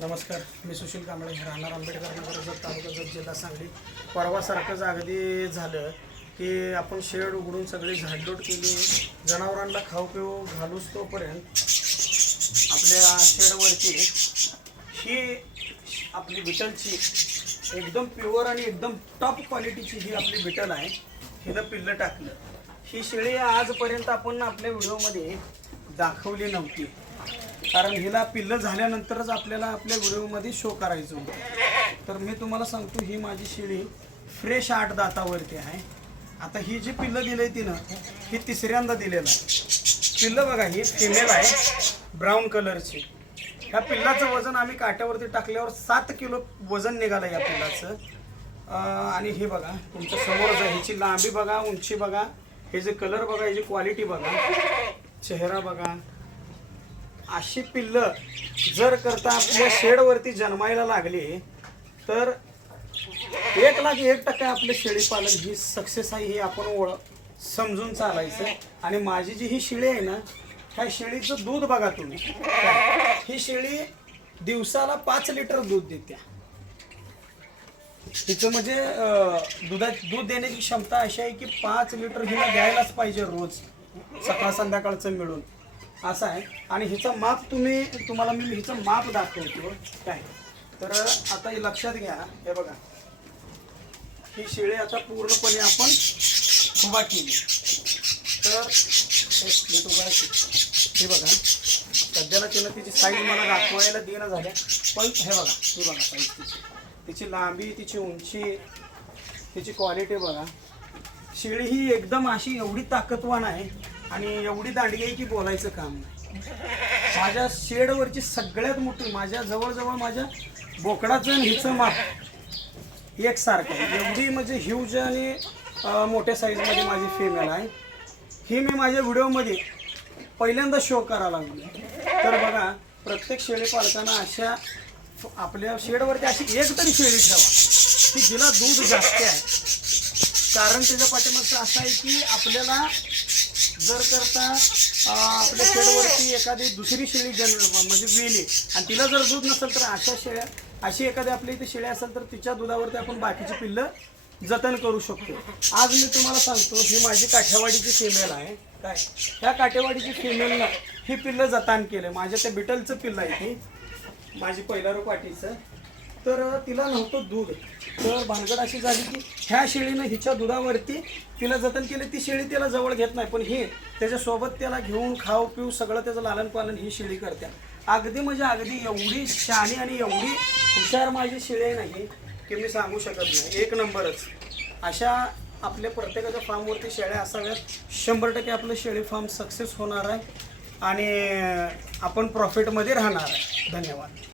नमस्कार मी सुशील कांबळे राहणार आंबेडकर नगर जत तालुका जत जिल्हा सांगली. परवासारखंच अगदी झालं की आपण शेड उघडून सगळी झाडलोट केली. जनावरांना खाऊ पिऊ घालूच तोपर्यंत आपल्या शेडवरती ही आपली बिटलची एकदम प्युअर आणि एकदम टॉप क्वालिटीची ही आपली बिटल आहे. हिनं पिल्लं टाकलं. ही शेळी आजपर्यंत आपण आपल्या व्हिडिओमध्ये दाखवली नव्हती. कारण हिला पिल्लं झाल्यानंतरच आपल्याला आपल्या व्हिडिओमध्ये शो करायचं होतं. तर मी तुम्हाला सांगतो ही माझी शेळी फ्रेश आठ दातावरती आहे. आता ही जी पिल्लं दिली तिनं ही तिसऱ्यांदा दिलेलं आहे. पिल्लं बघा ही फिमेल आहे ब्राऊन कलरची ह्या पिल्लाचं वजन आम्ही काट्यावरती टाकल्यावर सात किलो वजन निघालं या पिल्लाचं. आणि हे बघा तुमच्यासमोर ह्याची लांबी बघा उंची बघा हे जे कलर बघा ह्याची क्वालिटी बघा. चेहरा बघा. अशी पिल्लं जर करता आपल्या शेडवरती जन्मायला लागली तर एक लाख एक टक्के आपले शेळीपालन ही सक्सेस आहे हे आपण ओळख समजून चालायचं. आणि माझी जी ही शेळी आहे ना ह्या शेळीचं दूध बघा तुम्ही. ही शेळी दिवसाला पाच लिटर दूध देते. तिचं म्हणजे दुधात दुधा दूध देण्याची क्षमता अशी आहे की पाच लिटर हिला द्यायलाच पाहिजे रोज सकाळ संध्याकाळचं मिळून. असं आहे. आणि हिचं माप तुम्ही तुम्हाला मी हिचं माप दाखवतो. काय? तर आता हे लक्षात घ्या. हे बघा. ही शिळे आता पूर्णपणे आपण उभा केली. तर हे हे बघा. सध्याला तिनं तिची साईज मला दाखवायला देणं झाल्या. पण हे बघा. हे बघा साईज तिची. तिची लांबी तिची उंची तिची क्वालिटी बघा. शिळी ही एकदम अशी एवढी ताकदवान आहे. आणि एवढी दांडगी आहे की बोलायचं काम नाही. माझ्या शेडवरची सगळ्यात मोठी माझ्या जवळजवळ माझ्या बोकडाचं आणि हिचं माप एकसारखं आहे. एवढी म्हणजे ह्यूज आणि मोठ्या साईजमध्ये माझी फिमेल आहे. ही मी माझ्या व्हिडिओमध्ये पहिल्यांदा शो करायला लागलो. तर बघा प्रत्येक शेळी पालकांना अशा आपल्या शेडवरती अशी एक तरी शेळी ठेवा की जिला दूध जास्त आहे. कारण त्याच्या पाठीमागचं असं आहे की आपल्याला जर करता आपल्या शेडवरती एखादी दुसरी शेळी जन म्हणजे वेली आणि तिला जर दूध नसेल तर अशा शेळ्या अशी एखादी आपल्या इथे शेळी असेल तर तिच्या दुधावरती आपण बाकीची पिल्लं जतन करू शकतो. आज मी तुम्हाला सांगतो ही माझी काठेवाडीची फिमेल आहे. काय? ह्या काठेवाडीची फिमेलनं ही पिल्लं जतन केलं. माझ्या त्या बिटलचं पिल्लं आहे ती. माझी पहिला रोपाटीचं तर तिला नव्हतं दूध. तर भानगड अशी झाली की ह्या शेळीनं हिच्या दुधावरती तिला जतन केले. ती शेळी तिला जवळ घेत नाही. पण ही त्याच्यासोबत त्याला घेऊन खाऊ पिऊ सगळं त्याचं लालन पालन ही शेळी करते अगदी म्हणजे अगदी एवढी शाणी आणि एवढी हुशार माझी शेळी नाही की मी सांगू शकत नाही. एक नंबरच. अशा आपल्या प्रत्येकाच्या फार्मवरती शेळ्या असाव्यात. शंभर टक्के आपलं शेळी फार्म सक्सेस होणार आहे. आणि आपण प्रॉफिटमध्ये राहणार आहे. धन्यवाद.